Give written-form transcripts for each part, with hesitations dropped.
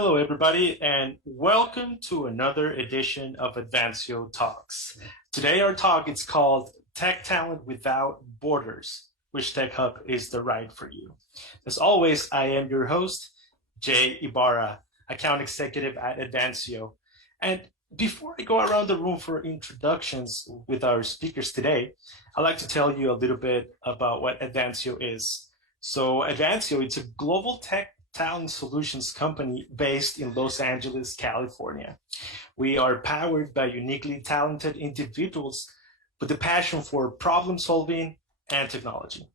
Hello, everybody, and welcome to another edition of Advancio Talks. Today, our talk is called Tech Talent Without Borders, which tech hub is the right for you. As always, I am your host, Jay Ibarra, account executive at Advancio. And before I go around the room for introductions with our speakers today, I'd like to tell you a little bit about what Advancio is. So Advancio, it's a global tech talent solutions company based in Los Angeles, California. We are powered by uniquely talented individuals with a passion for problem solving and technology.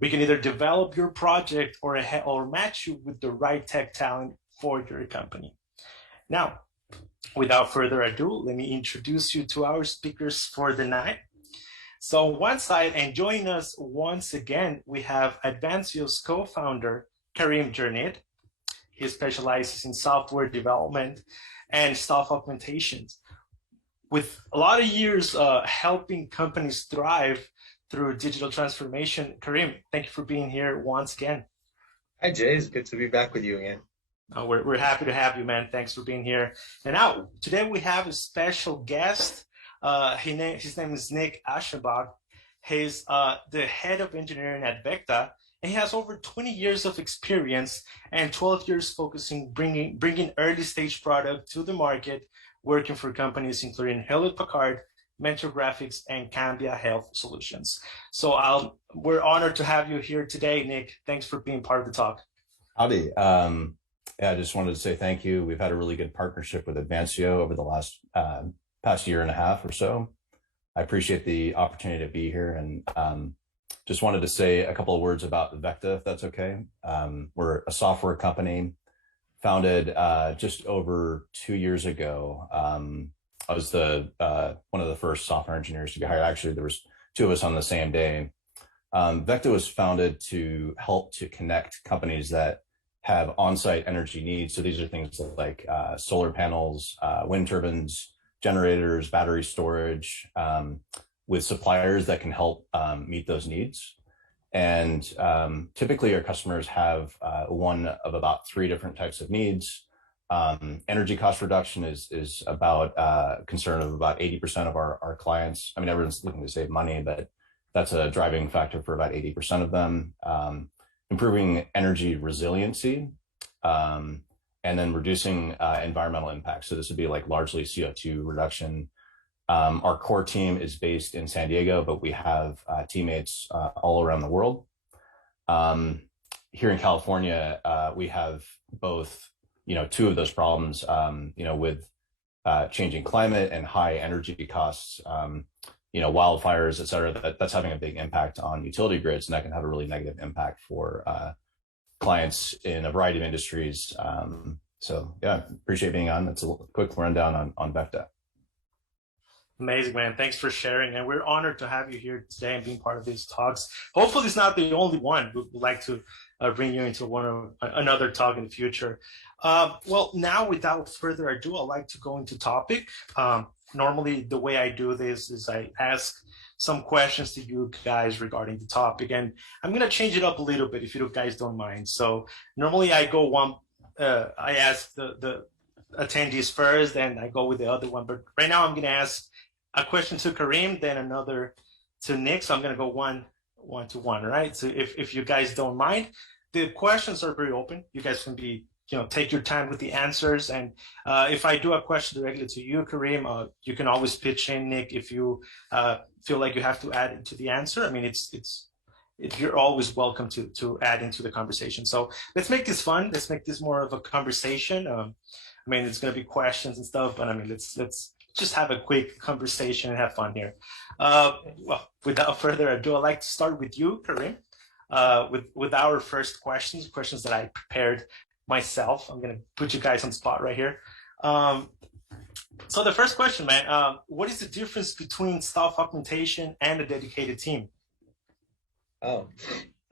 We can either develop your project or match you with the right tech talent for your company. Now, without further ado, let me introduce you to our speakers for the night. So on one side, and joining us once again, we have Advancio's co-founder, Karim Jernite. He specializes in software development and staff augmentation. With a lot of years helping companies thrive through digital transformation, Karim, thank you for being here once again. Hi, Jay. It's good to be back with you again. We're happy to have you, man. Thanks for being here. And now, today we have a special guest. His name is Nick Aschenbach. He's the head of engineering at Veckta. And he has over 20 years of experience and 12 years focusing bringing early stage product to the market, working for companies including Hewlett-Packard, Mentor Graphics, and Cambia Health Solutions. So we're honored to have you here today, Nick. Thanks for being part of the talk. Howdy. I just wanted to say thank you. We've had a really good partnership with Advancio over the past year and a half or so. I appreciate the opportunity to be here, and just wanted to say a couple of words about Veckta, if that's okay. We're a software company founded just over 2 years ago. I was one of the first software engineers to be hired. Actually, there was two of us on the same day. Veckta was founded to help to connect companies that have on-site energy needs. So these are things like solar panels, wind turbines, generators, battery storage, with suppliers that can help meet those needs. And typically our customers have one of about three different types of needs. Energy cost reduction is about concern of about 80% of our clients. I mean, everyone's looking to save money, but that's a driving factor for about 80% of them. Improving energy resiliency, and then reducing environmental impact. So this would be like largely CO2 reduction. Our core team is based in San Diego, but we have teammates all around the world. Here in California, we have both, two of those problems, with changing climate and high energy costs, wildfires, et cetera, that's having a big impact on utility grids, and that can have a really negative impact for clients in a variety of industries. So yeah, appreciate being on. That's a quick rundown on Veckta. Amazing, man. Thanks for sharing. And we're honored to have you here today and being part of these talks. Hopefully it's not the only one. We'd like to bring you into another talk in the future. Well, now without further ado, I'd like to go into topic. Normally the way I do this is I ask some questions to you guys regarding the topic, and I'm going to change it up a little bit if you guys don't mind. So normally I go I ask the attendees first, then I go with the other one. But right now I'm going to ask a question to Karim, then another to Nick. So I'm going to go one to one, right? So if you guys don't mind, the questions are very open. You guys can take your time with the answers. And if I do a question directly to you, Karim, you can always pitch in, Nick, if you feel like you have to add into the answer. I mean, you're always welcome to add into the conversation. So let's make this fun. Let's make this more of a conversation. I mean, it's going to be questions and stuff, but I mean, let's just have a quick conversation and have fun here. Well, without further ado, I'd like to start with you, Karim, with our first questions that I prepared myself. I'm going to put you guys on the spot right here. So the first question, man, what is the difference between staff augmentation and a dedicated team?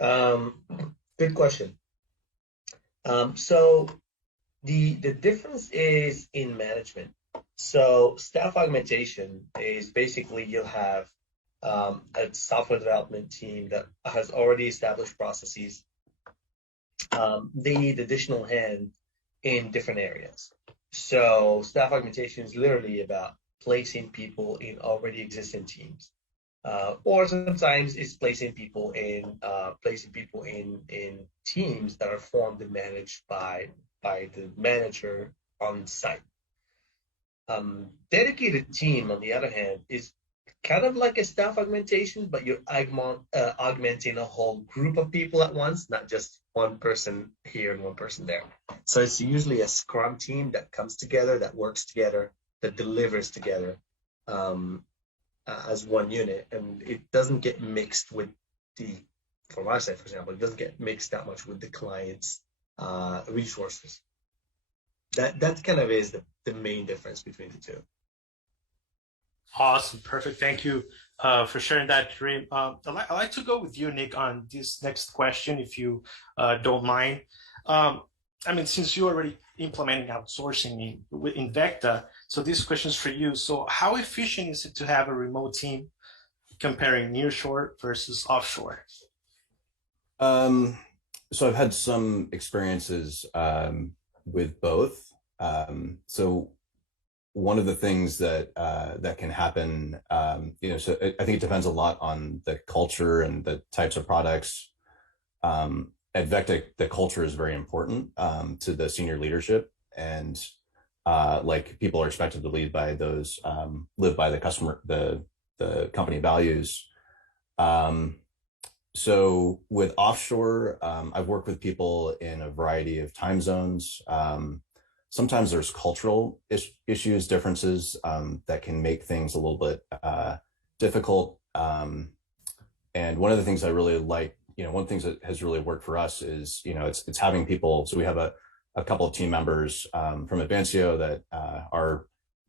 Good question. So the difference is in management. So staff augmentation is basically you'll have a software development team that has already established processes. They need additional hand in different areas. So staff augmentation is literally about placing people in already existing teams, or sometimes it's placing people in teams that are formed and managed by the manager on site. Dedicated team, on the other hand, is kind of like a staff augmentation, but you're augmenting a whole group of people at once, not just one person here and one person there. So it's usually a scrum team that comes together, that works together, that delivers together as one unit, and it doesn't get mixed with from our side, for example, it doesn't get mixed that much with the client's resources. That kind of is the main difference between the two. Awesome. Perfect. Thank you for sharing that, Karim. I'd like to go with you, Nick, on this next question, if you don't mind. I mean, since you're already implementing outsourcing in Veckta, so this question is for you. So how efficient is it to have a remote team comparing nearshore versus offshore? So I've had some experiences with both. So one of the things that that can happen, so I think it depends a lot on the culture and the types of products. At Veckta, the culture is very important to the senior leadership, and like people are expected to lead by those, live by the company values. So with offshore, I've worked with people in a variety of time zones. Sometimes there's cultural issues, differences that can make things a little bit difficult. And one of the things I really like, one of the things that has really worked for us is, it's having people. So we have a couple of team members from Advancio that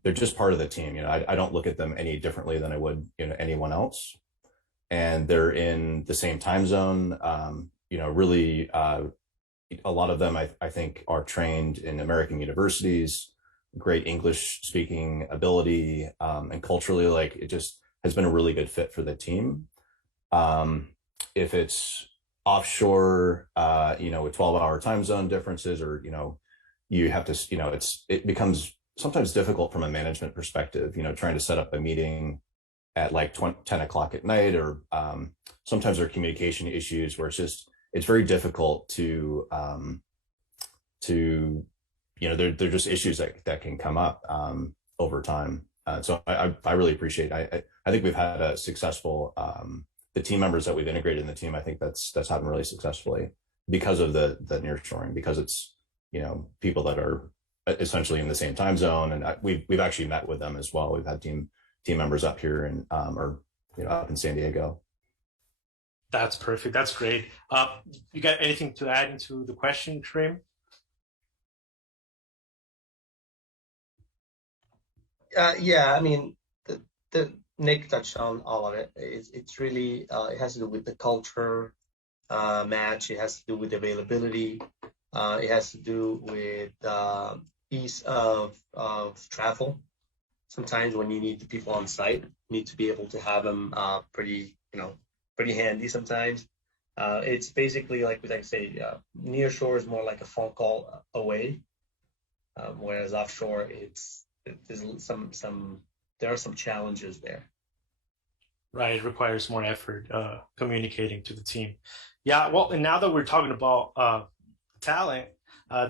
they're just part of the team. I don't look at them any differently than I would, anyone else. And they're in the same time zone. Really, a lot of them, I think, are trained in American universities, great English speaking ability, and culturally, like, it just has been a really good fit for the team. If it's offshore, with 12-hour time zone differences, or, you have to, it becomes sometimes difficult from a management perspective, trying to set up a meeting at like 10 o'clock at night, or sometimes there are communication issues where it's very difficult to they're just issues that can come up over time. So I really appreciate it. I think we've had a successful, the team members that we've integrated in the team, I think that's happened really successfully because of the nearshoring, because it's, people that are essentially in the same time zone. And we've actually met with them as well. We've had team members up here and up in San Diego. That's perfect. That's great. You got anything to add into the question, Karim? Yeah, I mean, the Nick touched on all of it. It's really it has to do with the culture match. It has to do with availability. It has to do with ease of travel. Sometimes when you need the people on site, you need to be able to have them pretty handy sometimes. It's basically like I say, near shore is more like a phone call away, whereas offshore there are some challenges there. Right, it requires more effort communicating to the team. Yeah, well, and now that we're talking about talent,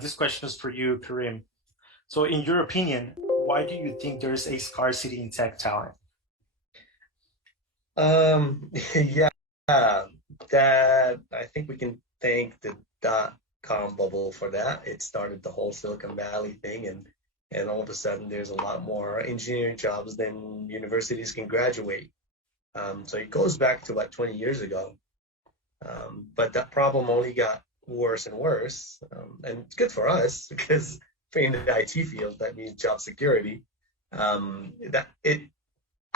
this question is for you, Karim. So in your opinion, why do you think there's a scarcity in tech talent? Yeah, that I think we can thank the .com bubble for that. It started the whole Silicon Valley thing, and all of a sudden there's a lot more engineering jobs than universities can graduate. So it goes back to about 20 years ago. But that problem only got worse and worse. And it's good for us because in the IT field, that means job security.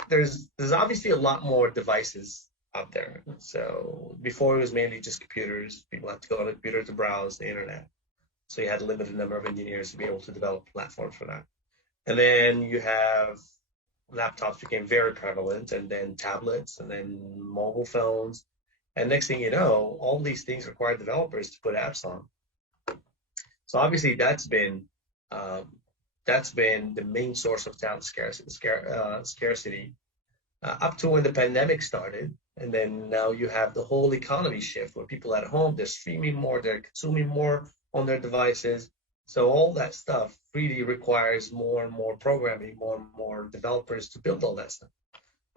There's obviously a lot more devices out there. So before it was mainly just computers. People had to go on a computer to browse the internet. So you had a limited number of engineers to be able to develop platforms for that. And then you have laptops became very prevalent, and then tablets, and then mobile phones. And next thing you know, all these things require developers to put apps on. So obviously that's been the main source of talent scarcity up to when the pandemic started. And then now you have the whole economy shift where people at home, they're streaming more, they're consuming more on their devices. So all that stuff really requires more and more programming, more and more developers to build all that stuff.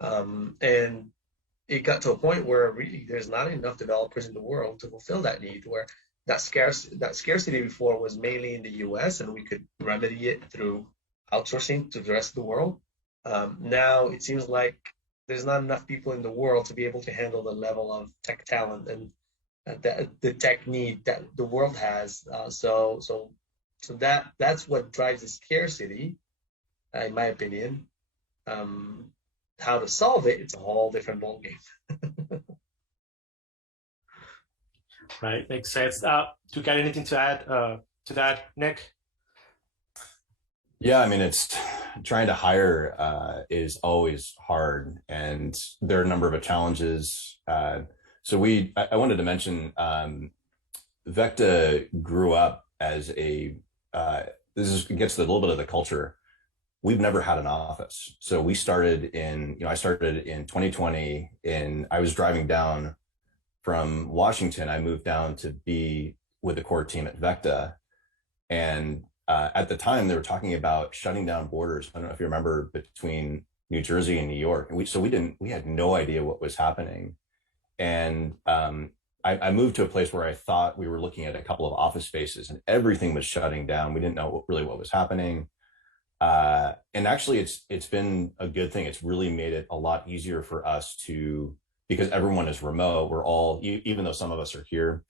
And it got to a point where really there's not enough developers in the world to fulfill that need, where that scarcity before was mainly in the US, and we could remedy it through outsourcing to the rest of the world. Now it seems like there's not enough people in the world to be able to handle the level of tech talent and the tech need that the world has. So that's what drives the scarcity, in my opinion. How to solve it, it's a whole different ballgame. Right, makes sense. Do you got anything to add to that, Nick? Yeah, I mean, it's trying to hire is always hard, and there are a number of challenges. So I wanted to mention Veckta grew up as a gets to a little bit of the culture. We've never had an office. So we started I started in 2020 I was driving down from Washington. I moved down to be with the core team at Veckta. And at the time they were talking about shutting down borders. I don't know if you remember, between New Jersey and New York. And we had no idea what was happening. And I moved to a place where I thought we were looking at a couple of office spaces and everything was shutting down. We didn't know really what was happening. And actually it's been a good thing. It's really made it a lot easier for us because everyone is remote. We're all, even though some of us are here,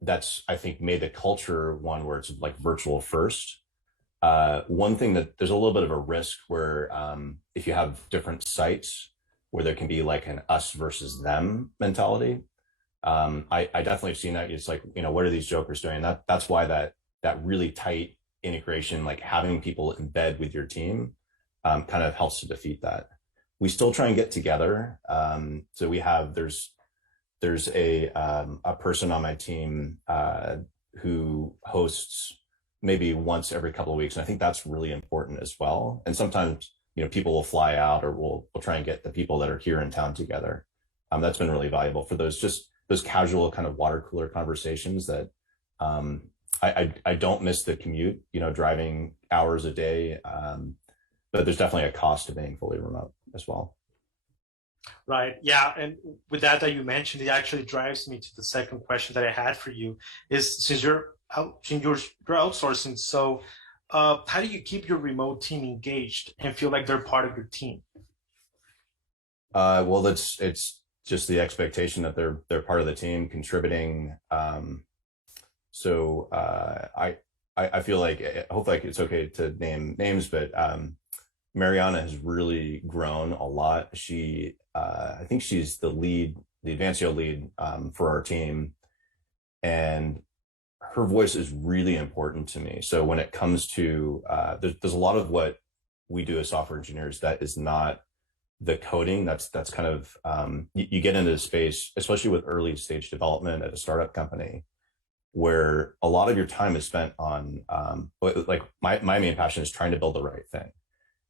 that's, I think, made the culture one where it's like virtual first. One thing that there's a little bit of a risk where if you have different sites where there can be like an us versus them mentality. I definitely have seen that. It's like, what are these jokers doing? That's why that really tight integration, like having people in bed with your team, kind of helps to defeat that. We still try and get together. So there's a person on my team who hosts maybe once every couple of weeks, and I think that's really important as well. And sometimes people will fly out, or we'll try and get the people that are here in town together. That's been really valuable for those casual kind of water cooler conversations that I don't miss the commute, driving hours a day, but there's definitely a cost to being fully remote as well. Right. Yeah. And with that you mentioned, it actually drives me to the second question that I had for you is, since you're outsourcing, so how do you keep your remote team engaged and feel like they're part of your team? Well, it's just the expectation that they're part of the team, contributing. So I feel like, hopefully it's okay to name names, but Mariana has really grown a lot. I think she's the Advancio lead for our team, and her voice is really important to me. So when it comes to, there's a lot of what we do as software engineers that is not the coding. That's kind of, you get into the space, especially with early stage development at a startup company, where a lot of your time is spent on, like my main passion is trying to build the right thing.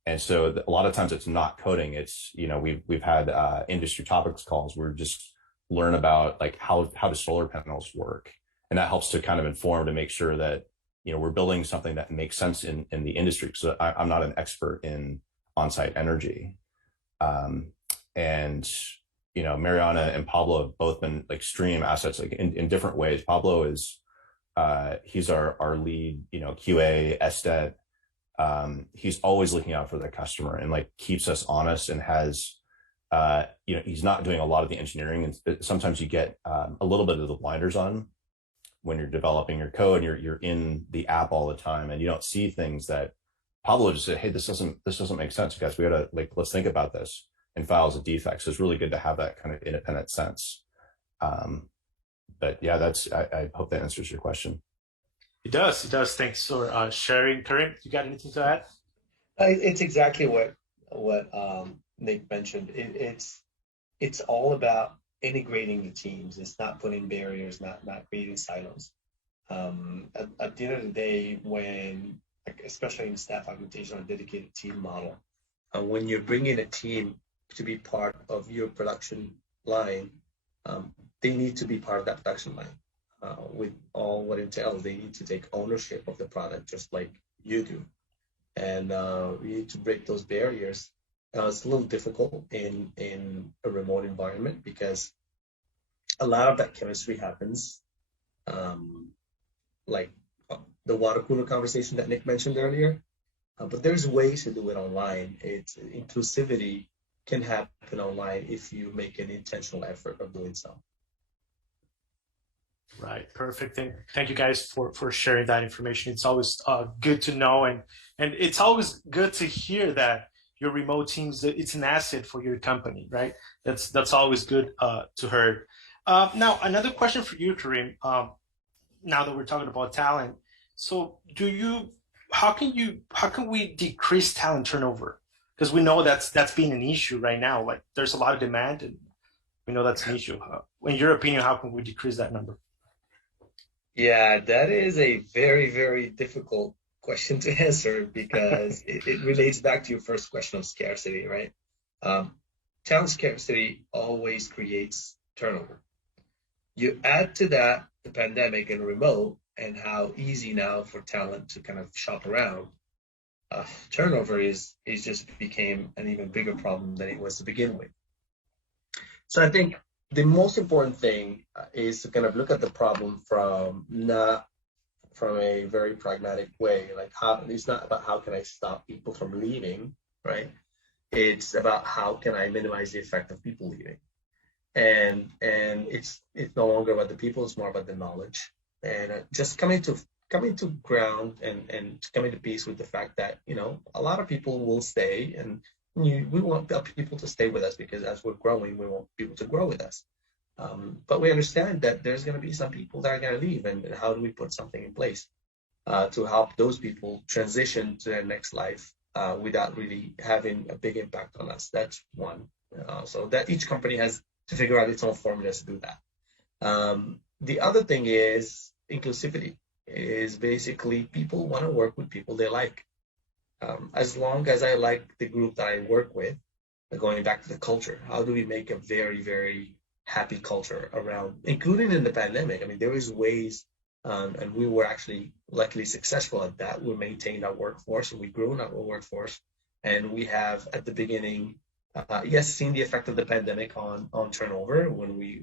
And so a lot of times it's not coding. It's, we've had industry topics calls where we just learn about like how do solar panels work. And that helps to kind of inform, to make sure that, we're building something that makes sense in the industry. So I'm not an expert in on-site energy. And, Mariana and Pablo have both been like extreme assets, like in different ways. Pablo is, he's our lead, QA, SDET. He's always looking out for the customer and like keeps us honest, and has, he's not doing a lot of the engineering. And sometimes you get a little bit of the blinders on when you're developing your code, and you're in the app all the time, and you don't see things that Pablo just said, hey, this doesn't make sense, guys. We gotta, like, let's think about this, and files a defect. So it's really good to have that kind of independent sense. But yeah, I hope that answers your question. It does. Thanks for sharing. Karim, you got anything to add? It's exactly what Nick mentioned. It's all about integrating the teams. It's not putting barriers, not creating silos. At the end of the day, when, like, especially in staff augmentation or dedicated team model, when you're bringing a team to be part of your production line, they need to be part of that production line with all what entails. They need to take ownership of the product just like you do. And we need to break those barriers. It's a little difficult in a remote environment because a lot of that chemistry happens, like the water cooler conversation that Nick mentioned earlier. But there's ways to do it online. It's inclusivity can happen online if you make an intentional effort of doing so. Right, perfect. Thank you guys for sharing that information. It's always good to know, and it's always good to hear that your remote teams, it's an asset for your company, right? That's always good to hear. Now, another question for you, Karim. Now that we're talking about talent, so how can we decrease talent turnover? Because we know that's been an issue right now. Like there's a lot of demand, and we know that's an issue. In your opinion, how can we decrease that number? Yeah, that is a very, very difficult question to answer because it relates back to your first question of scarcity, right? Talent scarcity always creates turnover. You add to that the pandemic and remote and how easy now for talent to kind of shop around. Turnover is just became an even bigger problem than it was to begin with. So I think the most important thing is to kind of look at the problem from not from a very pragmatic way. Like how it's not about how can I stop people from leaving, right? It's about how can I minimize the effect of people leaving. And it's no longer about the people, it's more about the knowledge. And just coming to ground and coming to peace with the fact that, you know, a lot of people will stay, and we want people to stay with us because as we're growing, we want people to grow with us. But we understand that there's going to be some people that are going to leave, and how do we put something in place to help those people transition to their next life without really having a big impact on us? That's one. So that each company has to figure out its own formulas to do that. The other thing is inclusivity. Is basically people want to work with people they like. As long as I like the group that I work with, going back to the culture, how do we make a very, very happy culture around, including in the pandemic? I mean, there is ways, and we were actually luckily successful at that. We maintained our workforce and we grew our workforce. And we have at the beginning, yes, seen the effect of the pandemic on turnover when we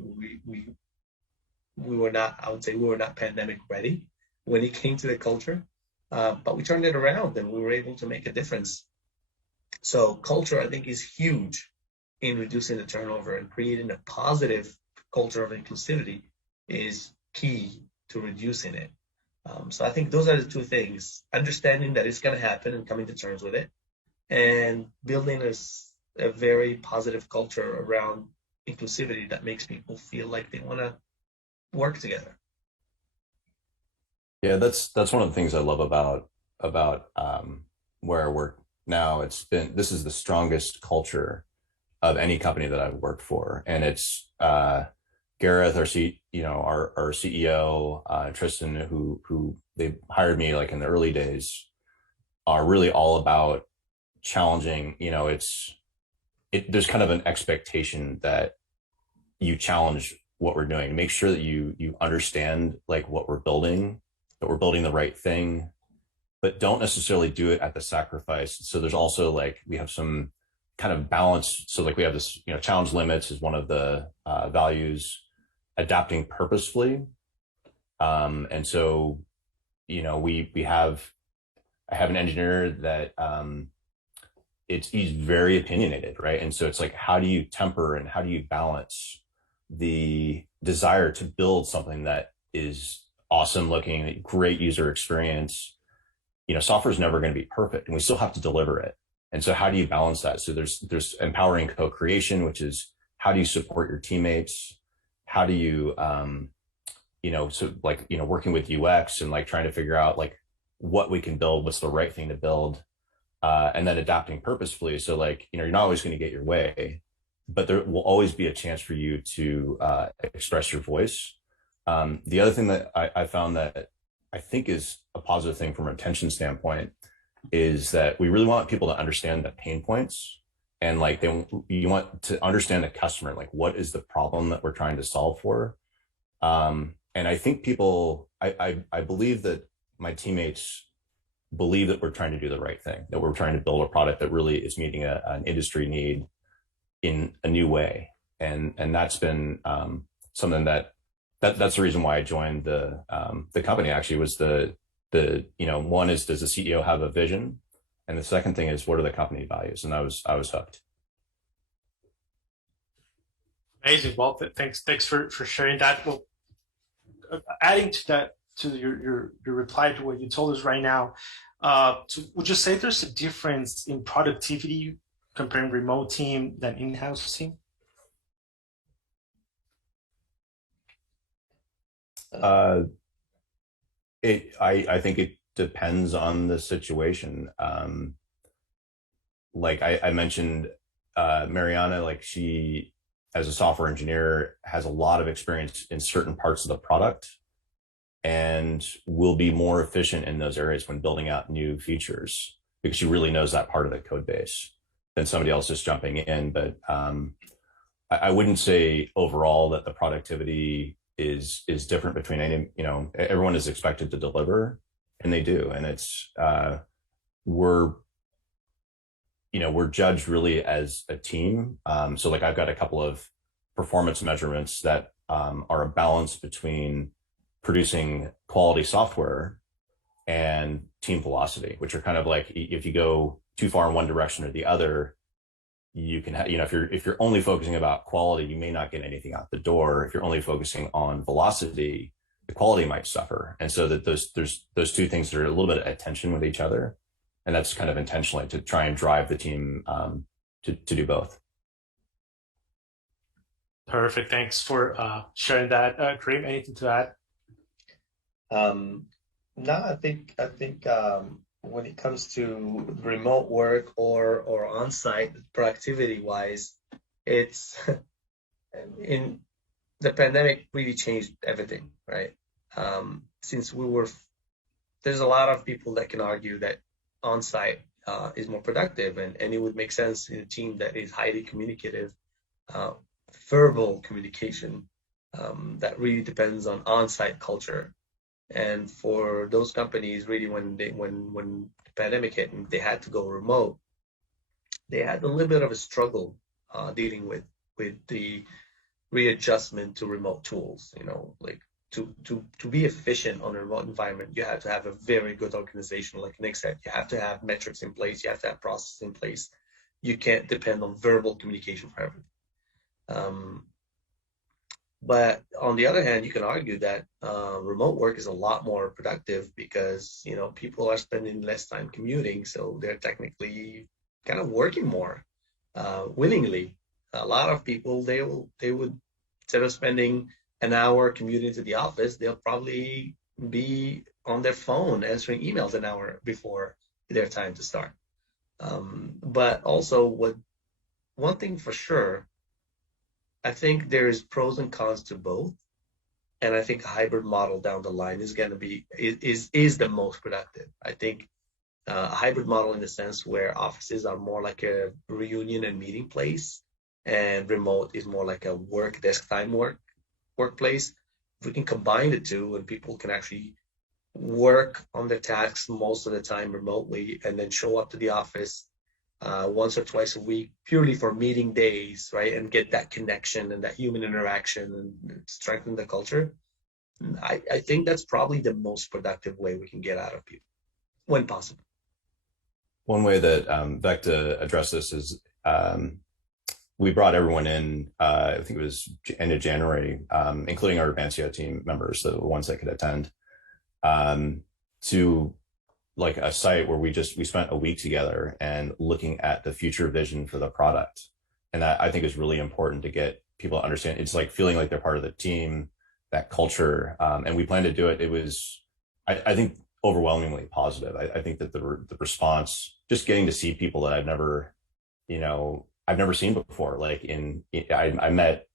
were not, I would say we were not pandemic ready when it came to the culture, but we turned it around and we were able to make a difference. So culture, I think, is huge in reducing the turnover, and creating a positive culture of inclusivity is key to reducing it. So I think those are the two things: understanding that it's going to happen and coming to terms with it, and building a very positive culture around inclusivity that makes people feel like they want to work together. Yeah, that's one of the things I love about where I work now. This is the strongest culture of any company that I've worked for, and it's Gareth, our CEO, Tristan, who they hired me like in the early days, are really all about challenging. You know, there's kind of an expectation that you challenge what we're doing, make sure that you understand like what we're building, that we're building the right thing, but don't necessarily do it at the sacrifice. So there's also like, we have some kind of balance. So like we have this, you know, challenge limits is one of the values, adapting purposefully. And so, you know, I have an engineer that he's very opinionated, right? And so it's like, how do you temper and how do you balance the desire to build something that is awesome looking, great user experience? You know, software is never going to be perfect, and we still have to deliver it. And so how do you balance that? So there's empowering co-creation, which is how do you support your teammates? How do you, you know, so like, you know, working with UX and like trying to figure out like what we can build, what's the right thing to build, and then adapting purposefully. So like, you know, you're not always going to get your way, but there will always be a chance for you to express your voice. The other thing that I found that I think is a positive thing from a retention standpoint is that we really want people to understand the pain points, and like you want to understand the customer, like what is the problem that we're trying to solve for. And I think I believe that my teammates believe that we're trying to do the right thing, that we're trying to build a product that really is meeting an industry need in a new way. And that's been something that's the reason why I joined the company. Actually was the one is, does the CEO have a vision? And the second thing is, what are the company values? And I was hooked. Amazing. Well, thanks for sharing that. Well, adding to that, to your reply to what you told us right now, would you say there's a difference in productivity comparing remote team than in-house team? I think it depends on the situation. Like I mentioned, Mariana, like she, as a software engineer, has a lot of experience in certain parts of the product and will be more efficient in those areas when building out new features because she really knows that part of the code base than somebody else just jumping in. But I wouldn't say overall that the productivity is different between any, everyone is expected to deliver, and they do. And it's we're judged really as a team. So like I've got a couple of performance measurements that are a balance between producing quality software and team velocity, which are kind of like, if you go too far in one direction or the other, you can if you're only focusing about quality, you may not get anything out the door. If you're only focusing on velocity, the quality might suffer. And so that there's those two things that are a little bit at tension with each other. And that's kind of intentionally to try and drive the team to do both. Perfect. Thanks for sharing that. Karim, anything to add? No, I think when it comes to remote work or on-site productivity wise, it's in the pandemic really changed everything, right? Since there's a lot of people that can argue that on-site is more productive, and it would make sense in a team that is highly communicative, verbal communication that really depends on on-site culture. And for those companies, really, when the pandemic hit and they had to go remote, they had a little bit of a struggle dealing with the readjustment to remote tools. Like to be efficient on a remote environment, you have to have a very good organization. Like Nick said, you have to have metrics in place, you have to have processes in place. You can't depend on verbal communication for everything. But on the other hand, you can argue that remote work is a lot more productive because people are spending less time commuting, so they're technically kind of working more willingly. A lot of people they would, instead of spending an hour commuting to the office, they'll probably be on their phone answering emails an hour before their time to start. But also, one thing for sure, I think there's pros and cons to both, and I think a hybrid model down the line is going to be is the most productive. I think a hybrid model in the sense where offices are more like a reunion and meeting place, and remote is more like a work desk time workplace. If we can combine the two, and people can actually work on their tasks most of the time remotely, and then show up to the office once or twice a week purely for meeting days, right, and get that connection and that human interaction and strengthen the culture, I think that's probably the most productive way we can get out of people when possible. One way that Veckta addressed this is we brought everyone in, I think it was end of January, including our Advancio team members, the ones that could attend, to like a site where we spent a week together and looking at the future vision for the product. And that I think is really important to get people to understand. It's like feeling like they're part of the team, that culture. And we plan to do it. It was, I think, overwhelmingly positive. I think that the response, just getting to see people that I've never seen before. Like I met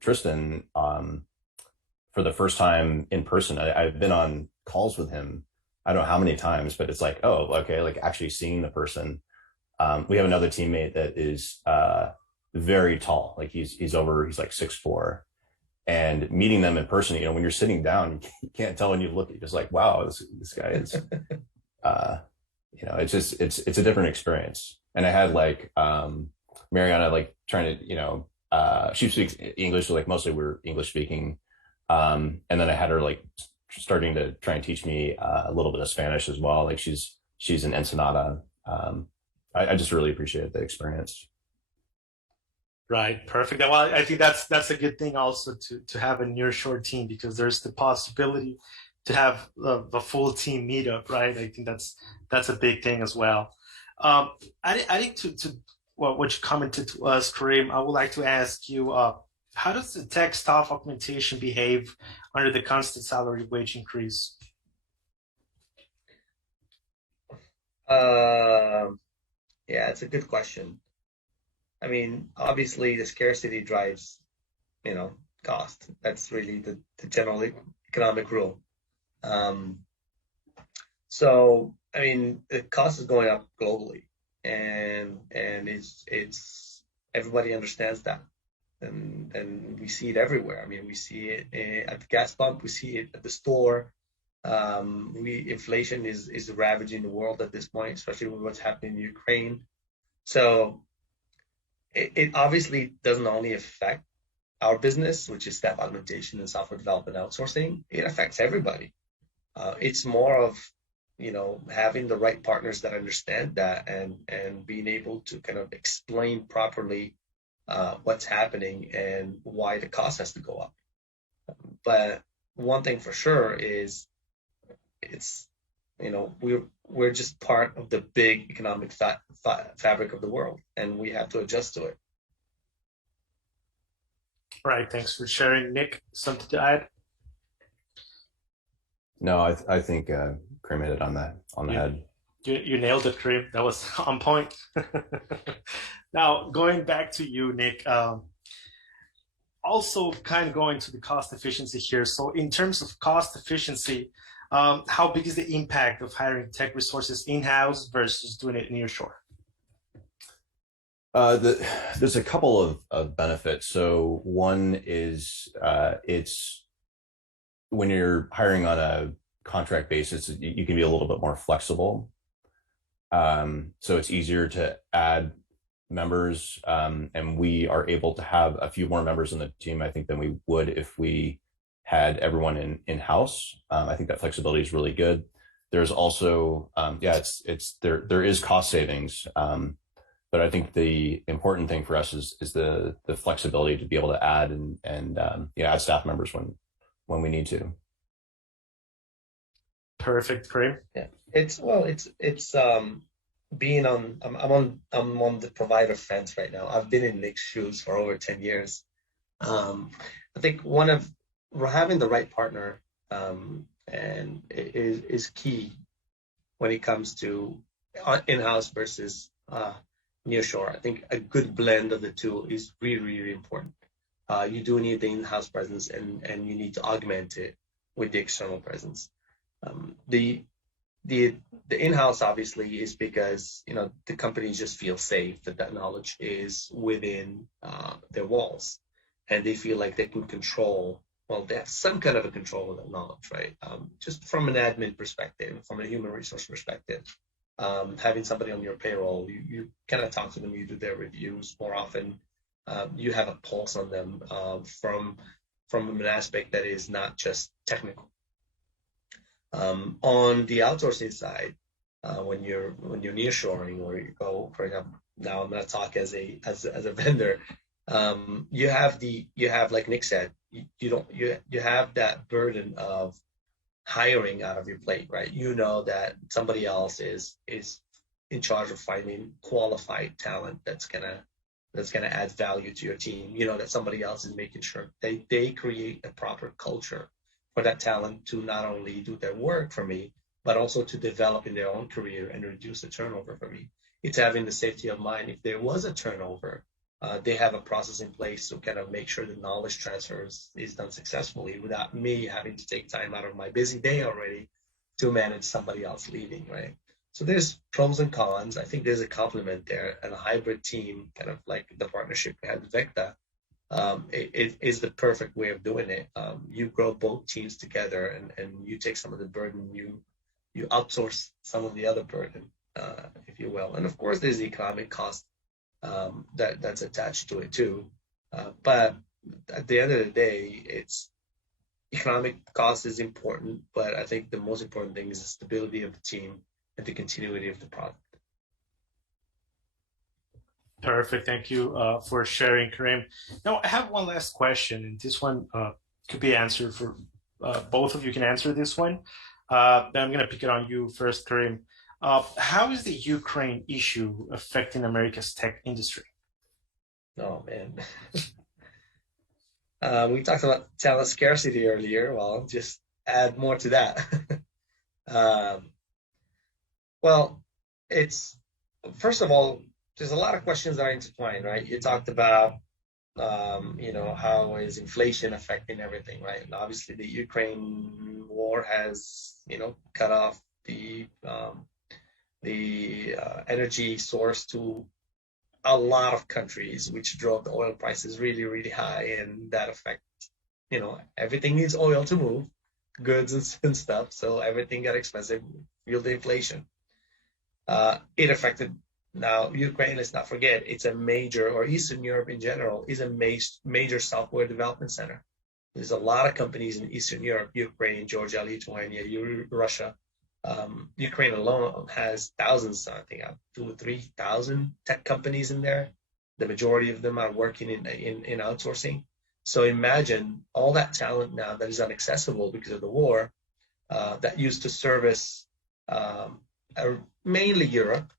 Tristan for the first time in person. I've been on calls with him, I don't know how many times, but it's like, oh, okay, like actually seeing the person. We have another teammate that is very tall, like he's like 6'4", and meeting them in person, when you're sitting down, you can't tell when you look, you're just like, wow, this guy is, it's just, it's a different experience. And I had like Mariana, like trying to, she speaks English, so like mostly we're English speaking. And then I had her like starting to try and teach me a little bit of Spanish as well. Like she's in Ensenada. I just really appreciated the experience. Right, perfect. Well, I think that's a good thing also to have a nearshore team, because there's the possibility to have a full team meetup, right? I think that's a big thing as well. I think to what you commented to us, Karim, I would like to ask you, how does the tech staff augmentation behave under the constant salary wage increase? Yeah, it's a good question. I mean, obviously the scarcity drives, cost. That's really the general economic rule. So, I mean, the cost is going up globally, and it's everybody understands that, and we see it everywhere. I mean, we see it at the gas pump, we see it at the store. Inflation is ravaging the world at this point, especially with what's happening in Ukraine. So it obviously doesn't only affect our business, which is staff augmentation and software development outsourcing. It affects everybody. It's more of, having the right partners that understand that, and being able to kind of explain properly what's happening and why the cost has to go up. But one thing for sure is it's, we're just part of the big economic fabric of the world, and we have to adjust to it. Right. Thanks for sharing. Nick, something to add? No, I think Karim hit it on the head. You nailed it, Karim. That was on point. Now, going back to you, Nick, also kind of going to the cost efficiency here. So in terms of cost efficiency, how big is the impact of hiring tech resources in-house versus doing it nearshore? There's a couple of benefits. So one is it's when you're hiring on a contract basis, you can be a little bit more flexible. So it's easier to add members, and we are able to have a few more members in the team, I think, than we would if we had everyone in-house. I think that flexibility is really good. There's also, there is cost savings. But I think the important thing for us is the flexibility to be able to add and add staff members when we need to. Perfect, Karim. Yeah, it's being on. I'm on the provider fence right now. I've been in Nick's shoes for over 10 years. I think having the right partner and is key when it comes to in-house versus nearshore. I think a good blend of the two is really, really important. You do need the in-house presence, and you need to augment it with the external presence. The in-house obviously is because the companies just feel safe that knowledge is within their walls, and they feel like they can control. Well, they have some kind of a control of that knowledge, right? Just from an admin perspective, from a human resource perspective. Having somebody on your payroll, you kind of talk to them, you do their reviews more often. You have a pulse on them from an aspect that is not just technical. On the outsourcing side, when you're nearshoring, or you go, for example, now I'm going to talk as a vendor. You have like Nick said, you have that burden of hiring out of your plate, right? You know that somebody else is in charge of finding qualified talent that's gonna add value to your team. You know that somebody else is making sure they create a proper culture for that talent to not only do their work for me, but also to develop in their own career and reduce the turnover for me. It's having the safety of mind. If there was a turnover, they have a process in place to kind of make sure the knowledge transfer is done successfully without me having to take time out of my busy day already to manage somebody else leaving, right? So there's pros and cons. I think there's a complement there, and a hybrid team, kind of like the partnership we had with Veckta, it is the perfect way of doing it. You grow both teams together, and you take some of the burden, you outsource some of the other burden, if you will. And of course, there's the economic cost that's attached to it too. But at the end of the day, it's economic cost is important, but I think the most important thing is the stability of the team and the continuity of the product. Perfect. Thank you for sharing, Karim. Now, I have one last question, and this one could be answered for both of you can answer this one. I'm going to pick it on you first, Karim. How is the Ukraine issue affecting America's tech industry? Oh, man. We talked about talent scarcity earlier. Well, I'll just add more to that. Well, it's, first of all, there's a lot of questions that are intertwined, right? You talked about, how is inflation affecting everything, right? And obviously, the Ukraine war has, cut off the energy source to a lot of countries, which drove the oil prices really, really high, and that affects, everything needs oil to move, goods and stuff. So everything got expensive, fueled the inflation. It affected. Now, Ukraine, let's not forget, it's a major, or Eastern Europe in general, is a major software development center. There's a lot of companies in Eastern Europe, Ukraine, Georgia, Lithuania, Russia. Ukraine alone has thousands, I think, 2,000 or 3,000 tech companies in there. The majority of them are working in outsourcing. So imagine all that talent now that is inaccessible because of the war, that used to service mainly Europe.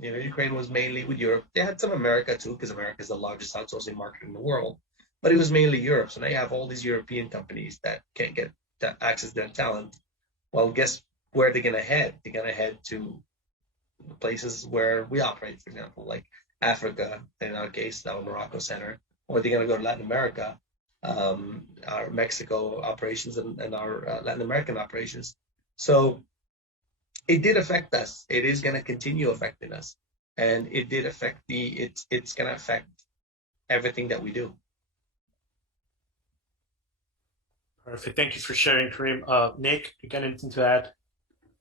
Ukraine was mainly with Europe. They had some America too, because America is the largest outsourcing market in the world, but it was mainly Europe. So now you have all these European companies that can't get access to their talent. Well, guess where they're going to head? They're going to head to places where we operate, for example, like Africa, in our case, our Morocco center, or they're going to go to Latin America, our Mexico operations and our Latin American operations. So it did affect us. It is going to continue affecting us, and it did affect it's going to affect everything that we do. Perfect. Thank you for sharing, Karim. Nick, you got anything to add?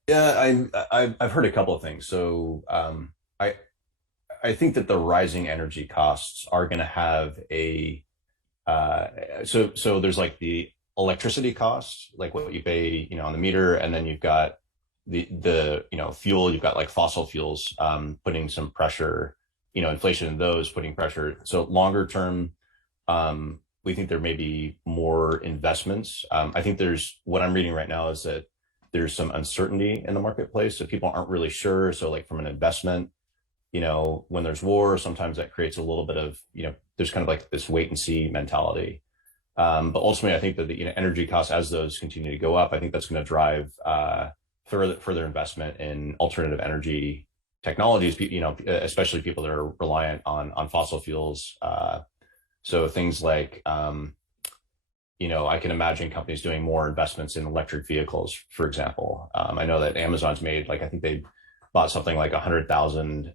Yeah, I've heard a couple of things. So I think that the rising energy costs are going to have so there's like the electricity costs, like what you pay, on the meter, and then you've got the fuel. You've got like fossil fuels putting some pressure, inflation in those putting pressure. So longer term, we think there may be more investments. I think what I'm reading right now is that there's some uncertainty in the marketplace, so people aren't really sure. So like from an investment, when there's war, sometimes that creates a little bit of, there's kind of like this wait and see mentality. But ultimately, I think that the energy costs, as those continue to go up, I think that's going to drive further investment in alternative energy technologies. Especially people that are reliant on fossil fuels. So things like, I can imagine companies doing more investments in electric vehicles, for example. I know that Amazon's made, I think they bought something like 100,000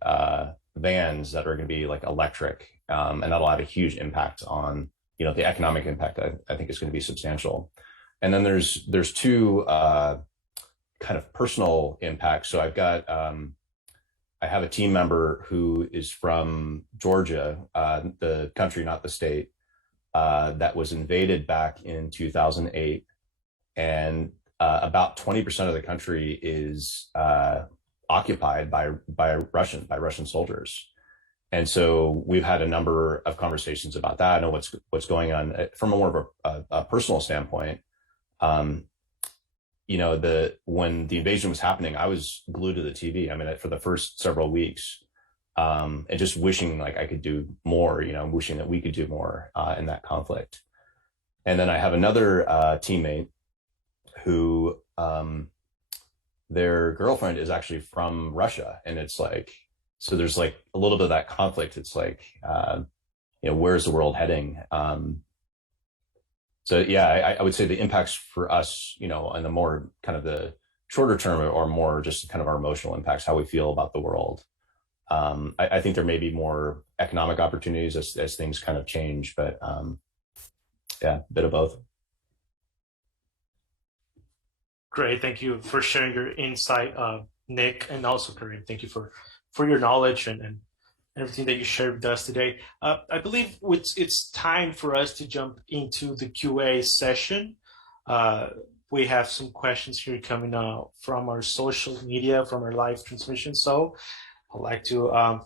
vans that are going to be like electric, and that'll have a huge impact on, the economic impact. I think is going to be substantial. And then there's two kind of personal impacts. So I have a team member who is from Georgia, the country, not the state, that was invaded back in 2008, and about 20% of the country is occupied by Russian soldiers. And so we've had a number of conversations about that. I know what's going on from more of a personal standpoint. When the invasion was happening, I was glued to the TV. I mean, for the first several weeks, and just wishing like I could do more, wishing that we could do more in that conflict. And then I have another teammate who their girlfriend is actually from Russia, and it's so there's like a little bit of that conflict. It's like, where's the world heading? So yeah, I would say the impacts for us, and the more kind of the shorter term or more just kind of our emotional impacts, how we feel about the world. I think there may be more economic opportunities as things kind of change, but yeah, a bit of both. Great, thank you for sharing your insight, Nick, and also Karim. Thank you for your knowledge and everything that you shared with us today. I believe it's time for us to jump into the QA session. We have some questions here coming from our social media, from our live transmission. So I'd like to, I'm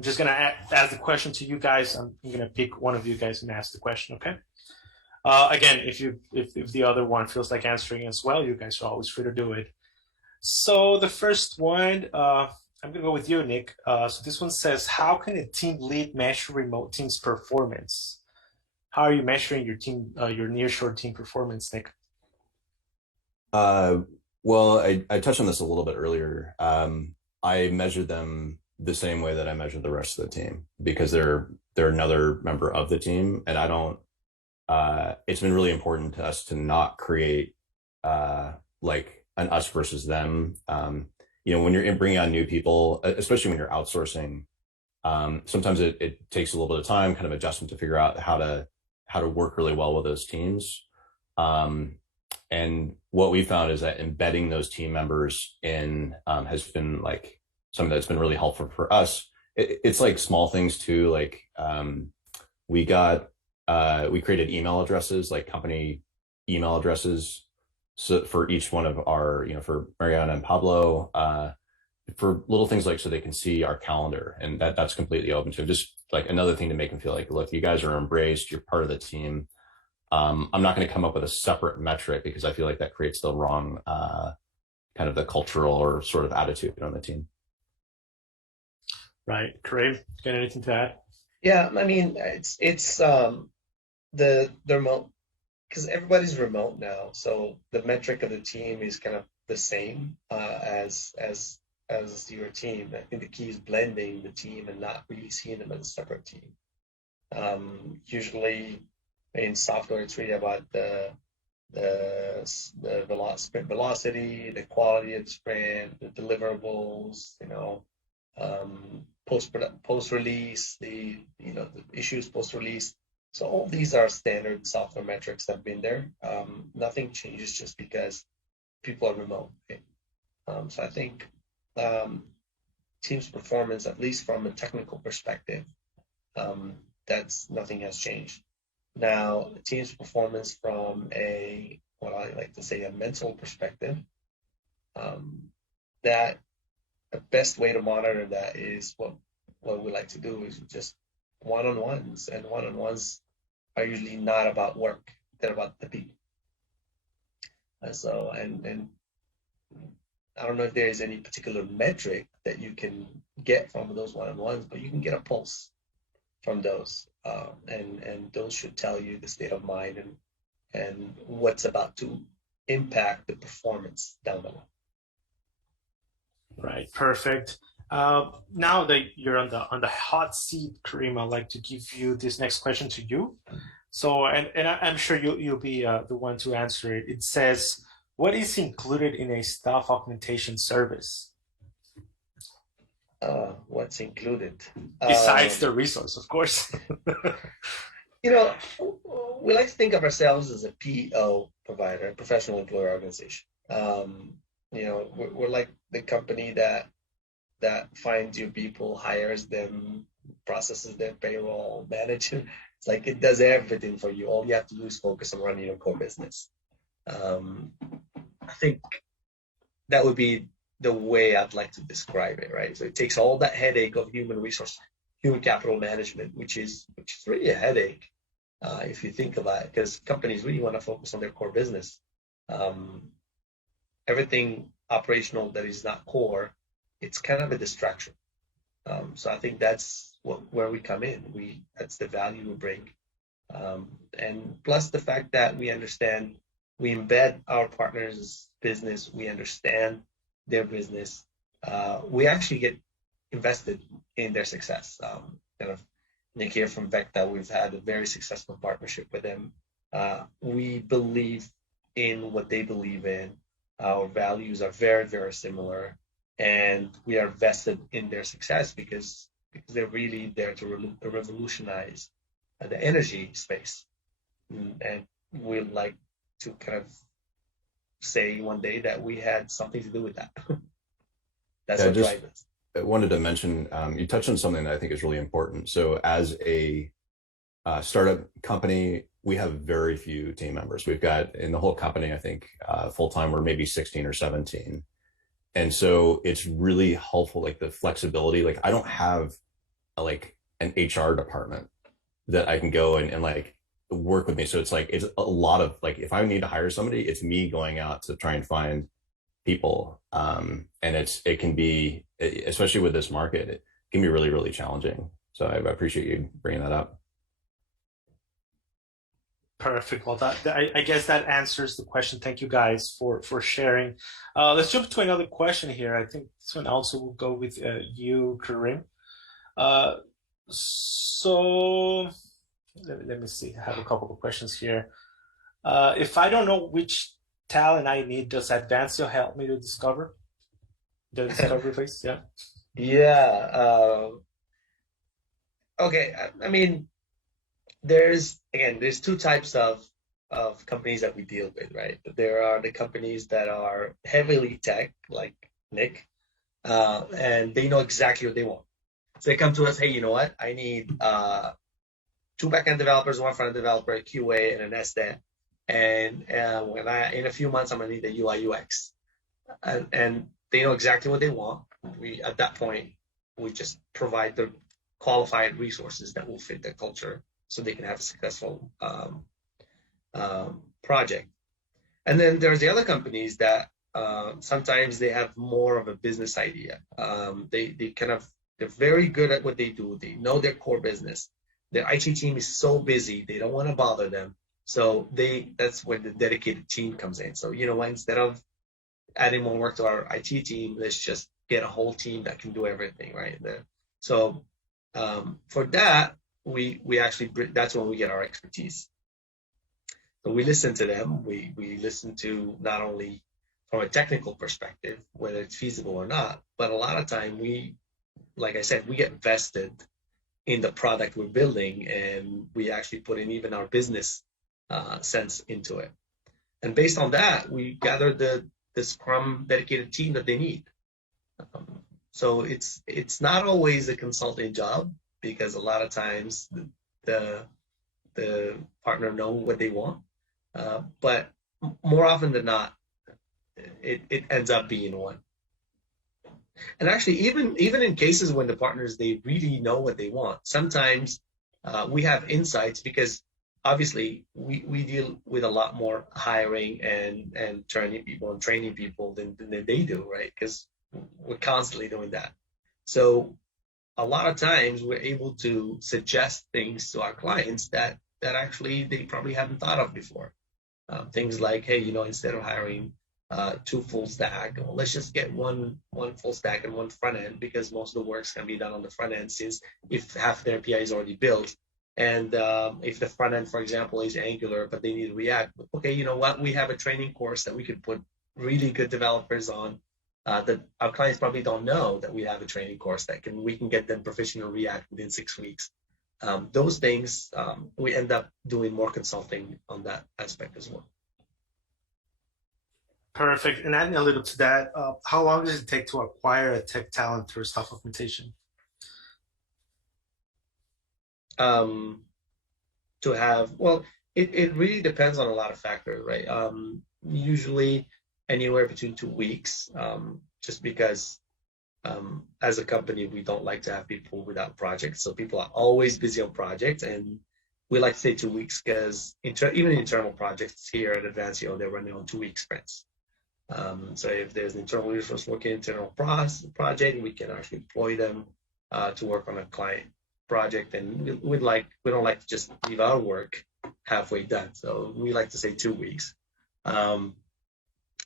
just going to ask the question to you guys. I'm going to pick one of you guys and ask the question, okay? Again, if the other one feels like answering as well, you guys are always free to do it. So the first one, I'm going to go with you, Nick. So this one says, how can a team lead measure remote team's performance? How are you measuring your team, your nearshore team performance, Nick? Well, I touched on this a little bit earlier. I measure them the same way that I measure the rest of the team, because they're another member of the team, and I don't. It's been really important to us to not create like an us versus them. When you're bringing on new people, especially when you're outsourcing, sometimes it takes a little bit of time, kind of adjustment to figure out how to work really well with those teams. And what we found is that embedding those team members in has been like something that's been really helpful for us. It's like small things too. Like we created email addresses, like company email addresses, so for each one of our, for Mariana and Pablo, for little things like so they can see our calendar, and that's completely open to just like another thing to make them feel like, look, you guys are embraced, you're part of the team. I'm not going to come up with a separate metric because I feel like that creates the wrong kind of the cultural or sort of attitude on the team. Right. Karim, got anything to add? Yeah, I mean, it's the remote, because everybody's remote now, so the metric of the team is kind of the same as your team. I think the key is blending the team and not really seeing them as a separate team. Usually in software, it's really about the velocity, the quality of the sprint, the deliverables, post release, the issues post release. So all these are standard software metrics that have been there. Nothing changes just because people are remote. Okay? So I think team's performance, at least from a technical perspective, that's nothing has changed. Now, the team's performance from what I like to say, a mental perspective, that the best way to monitor that is what we like to do is just one-on-ones, and one-on-ones are usually not about work; they're about the people. And so, and I don't know if there is any particular metric that you can get from those one-on-ones, but you can get a pulse from those, and those should tell you the state of mind and what's about to impact the performance down the line. Right, perfect. Now that you're on the hot seat, Karim, I'd like to give you this next question to you. So, and I'm sure you'll be the one to answer it. It says, what is included in a staff augmentation service? What's included? Besides the resource, of course. We like to think of ourselves as a PEO provider, professional employer organization. We're like the company that finds your people, hires them, processes their payroll, manages. It's like it does everything for you. All you have to do is focus on running your core business. I think that would be the way I'd like to describe it, right? So it takes all that headache of human capital management, which is really a headache if you think about it, because companies really want to focus on their core business. Everything operational that is not core, it's kind of a distraction. So I think that's where we come in. That's the value we bring, and plus the fact that we embed our partners' business, we understand their business. We actually get invested in their success. Kind of Nick here from Veckta, we've had a very successful partnership with them. We believe in what they believe in. Our values are very, very similar, and we are vested in their success because they're really there to revolutionize the energy space. And we'd like to kind of say one day that we had something to do with that. That's what drives us. I wanted to mention, you touched on something that I think is really important. So as a startup company, we have very few team members. We've got in the whole company, I think full-time, we're maybe 16 or 17. And so it's really helpful, like the flexibility. Like I don't have like an HR department that I can go and like work with me. So it's like, it's a lot of like, if I need to hire somebody, it's me going out to try and find people. And it can be, especially with this market, it can be really, really challenging. So I appreciate you bringing that up. Perfect. Well, I guess that answers the question. Thank you guys for sharing. Let's jump to another question here. I think this one also will go with you, Karim. So let me see. I have a couple of questions here. If I don't know which talent I need, does Advancio help me to discover the discovery phase? Yeah. Yeah. Okay. I mean, there's two types of companies that we deal with, right? There are the companies that are heavily tech, like Nick, and they know exactly what they want. So they come to us, hey, you know what? I need 2 backend developers, 1 front-end developer, a QA, and an SDEV. And in a few months, I'm gonna need a UI UX, and they know exactly what they want. At that point, we just provide the qualified resources that will fit their culture, so they can have a successful project. And then there's the other companies that sometimes they have more of a business idea. They're very good at what they do. They know their core business. Their IT team is so busy, they don't want to bother them. So that's where the dedicated team comes in. So, you know what, instead of adding more work to our IT team, let's just get a whole team that can do everything, right? So for that, we actually, that's when we get our expertise. So we listen to them. We listen to not only from a technical perspective, whether it's feasible or not, but a lot of time like I said, we get vested in the product we're building, and we actually put in even our business sense into it. And based on that, we gather the Scrum dedicated team that they need. So it's not always a consulting job, because a lot of times the partner know what they want, but more often than not, it ends up being one. And actually, even in cases when the partners, they really know what they want, sometimes we have insights, because obviously we deal with a lot more hiring and training people than they do, right? Because we're constantly doing that. So a lot of times we're able to suggest things to our clients that actually they probably haven't thought of before. Things like, hey, instead of hiring 2 full stack, well, let's just get one full stack and 1 front end, because most of the work's can be done on the front end, since if half their API is already built. And if the front end, for example, is Angular, but they need React, okay, you know what? We have a training course that we could put really good developers on, that our clients probably don't know that we have a training course that we can get them proficient in React within 6 weeks. Those things, we end up doing more consulting on that aspect as well. Perfect. And adding a little to that, how long does it take to acquire a tech talent through Staff Augmentation? It really depends on a lot of factors, right? Usually anywhere between 2 weeks, just because as a company, we don't like to have people without projects. So people are always busy on projects, and we like to say 2 weeks, because even internal projects here at Advancio, they're running on 2-week sprints. So if there's an internal resource working internal project, we can actually deploy them to work on a client project, and we don't like to just leave our work halfway done. So we like to say 2 weeks.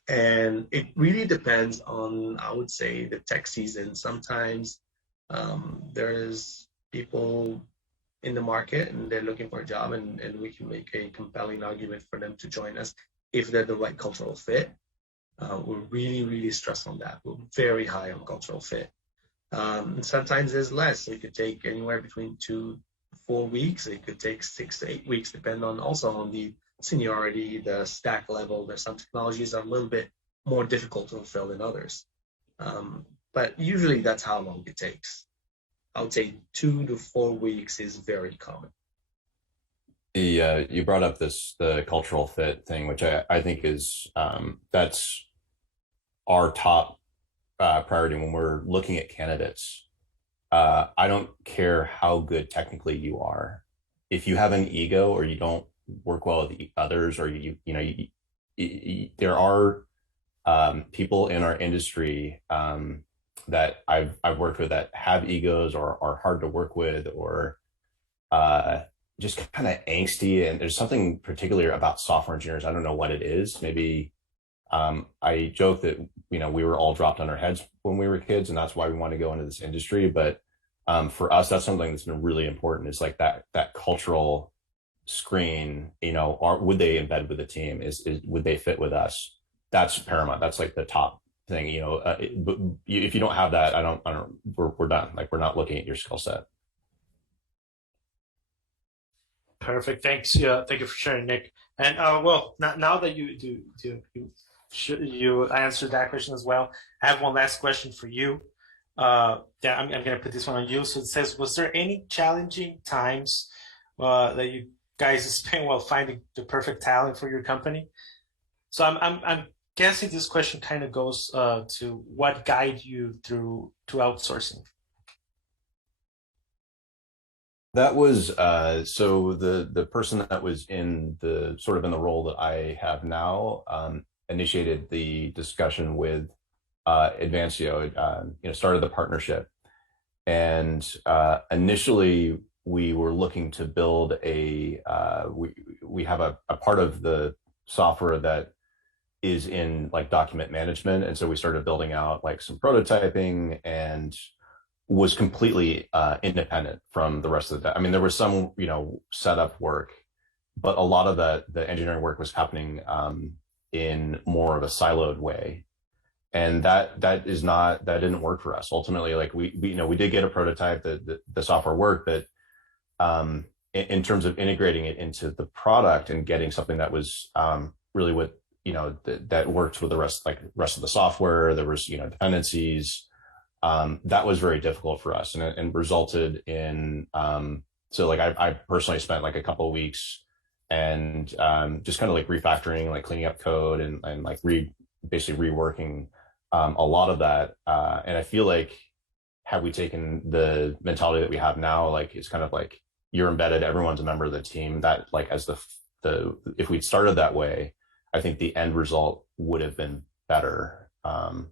And it really depends on, I would say, the tech season. Sometimes There's people in the market and they're looking for a job, and we can make a compelling argument for them to join us if they're the right cultural fit. We're really, really stressed on that. We're very high on cultural fit. Sometimes there's less. It could take anywhere between 2 to 4 weeks. It could take 6 to 8 weeks, depending on also on the seniority, the stack level. There's some technologies are a little bit more difficult to fulfill than others. But usually that's how long it takes. I would say 2 to 4 weeks is very common. You brought up the cultural fit thing, which I think is that's our top priority when we're looking at candidates. I don't care how good technically you are. If you have an ego or you don't work well with others, or there are people in our industry that I've worked with that have egos or are hard to work with, or just kind of angsty. And there's something particular about software engineers. I don't know what it is. Maybe I joke that we were all dropped on our heads when we were kids, and that's why we want to go into this industry. But for us, that's something that's been really important. Is like that cultural screen. Would they embed with the team? Would they fit with us? That's paramount. That's like the top thing. If you don't have that, we're done. Like, we're not looking at your skill set. Perfect. Thanks. Yeah, thank you for sharing, Nick. And well, now that you answered that question as well, I have one last question for you. I'm going to put this one on you. So it says, was there any challenging times that you guys spent while finding the perfect talent for your company? So I'm guessing this question kind of goes to what guided you to outsourcing. That was so the person that was in the role that I have now initiated the discussion with Advancio. Started the partnership, and initially we were looking to build we have a part of the software that is in like document management, and so we started building out like some prototyping and was completely independent from the rest of the. I mean, there was some setup work, but a lot of the engineering work was happening in more of a siloed way, and that didn't work for us. Ultimately, like we did get a prototype, the software worked, but in terms of integrating it into the product and getting something that was really what that worked with the rest of the software, there was dependencies. That was very difficult for us, and resulted in so like I personally spent like a couple of weeks and just kind of like refactoring, like cleaning up code and like basically reworking a lot of that. And I feel like had we taken the mentality that we have now, like it's kind of like you're embedded, everyone's a member of the team, that like as the if we'd started that way, I think the end result would have been better.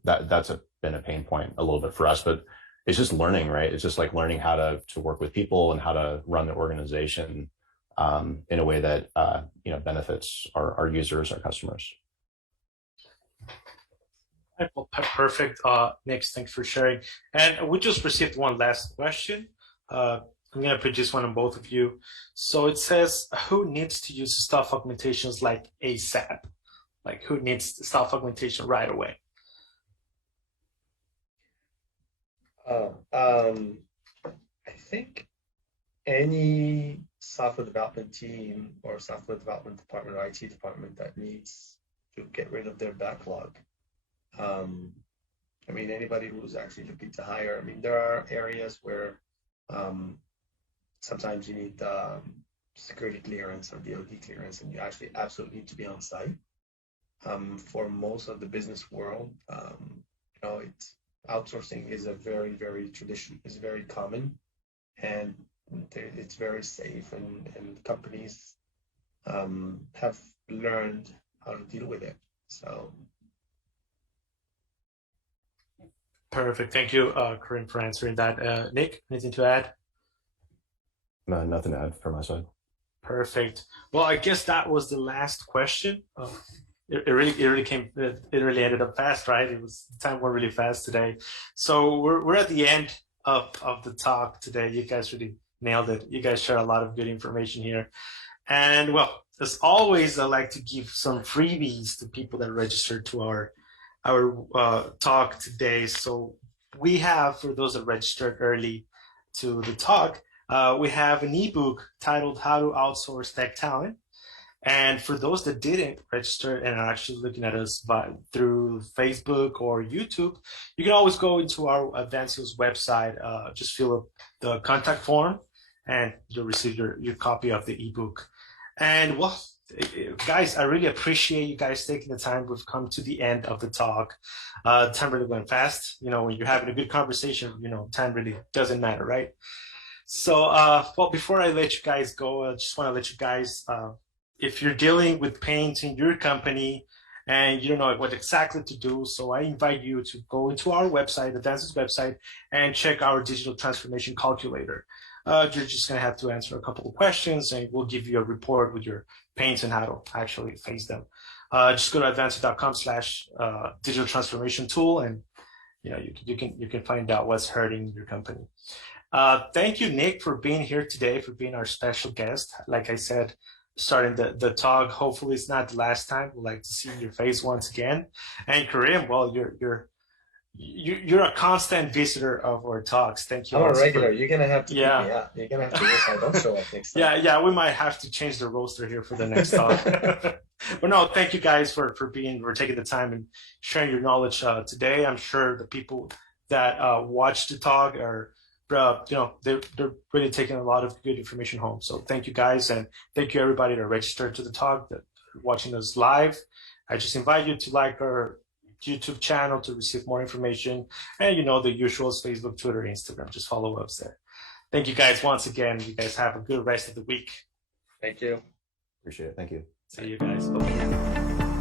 That's been a pain point a little bit for us, but it's just learning, right? It's just like learning how to work with people and how to run the organization in a way that benefits our users, our customers. Well, perfect. Nick, thanks for sharing. And we just received one last question. I'm going to produce one on both of you. So it says, who needs to use staff augmentations like ASAP? Like, who needs staff augmentation right away? I think any software development team or software development department or IT department that needs to get rid of their backlog. I mean, anybody who's actually looking to hire. I mean, there are areas where sometimes you need security clearance or DoD clearance, and you actually absolutely need to be on site. For most of the business world, it's outsourcing is a very, very is very common, and it's very safe, and companies have learned how to deal with it. So. Perfect. Thank you, Karim, for answering that. Nick, anything to add? No, nothing to add from my side. Perfect. Well, I guess that was the last question. It really ended up fast, right? Time went really fast today. So we're at the end. of the talk today. You guys really nailed it. You guys share a lot of good information here. And well, as always, I like to give some freebies to people that register to our talk today. So we have, for those that registered early to the talk, we have an ebook titled How to Outsource Tech Talent. And for those that didn't register and are actually looking at us through Facebook or YouTube, you can always go into our Advancio's website, just fill up the contact form, and you'll receive your copy of the ebook. And well, guys, I really appreciate you guys taking the time. We've come to the end of the talk. Time really went fast. You know, when you're having a good conversation, you know, time really doesn't matter, right? So, well, before I let you guys go, I just want to let you guys, if you're dealing with pains in your company and you don't know what exactly to do, so I invite you to go into our website, Advance's website, and check our digital transformation calculator. You're just going to have to answer a couple of questions, and we'll give you a report with your pains and how to actually face them. Just go to advancio.com/digital transformation tool, and you know you can find out what's hurting your company. Thank you, Nick, for being here today, for being our special guest. Like I said, starting the talk, hopefully it's not the last time. We'd like to see your face once again. And Karim, well, you're a constant visitor of our talks. Thank you. I'm a regular. You're gonna have to yeah. pick me up. You're gonna have to if I don't show up next time. Yeah, we might have to change the roster here for the next talk. But no, thank you guys for taking the time and sharing your knowledge today. I'm sure the people that watch the talk are you know, they're really taking a lot of good information home. So thank you guys, and thank you everybody that registered to the talk, that are watching us live. I just invite you to like our YouTube channel to receive more information, and you know the usuals: Facebook, Twitter, Instagram. Just follow us there. Thank you guys once again. You guys have a good rest of the week. Thank you. Appreciate it. Thank you. See you guys. Bye-bye.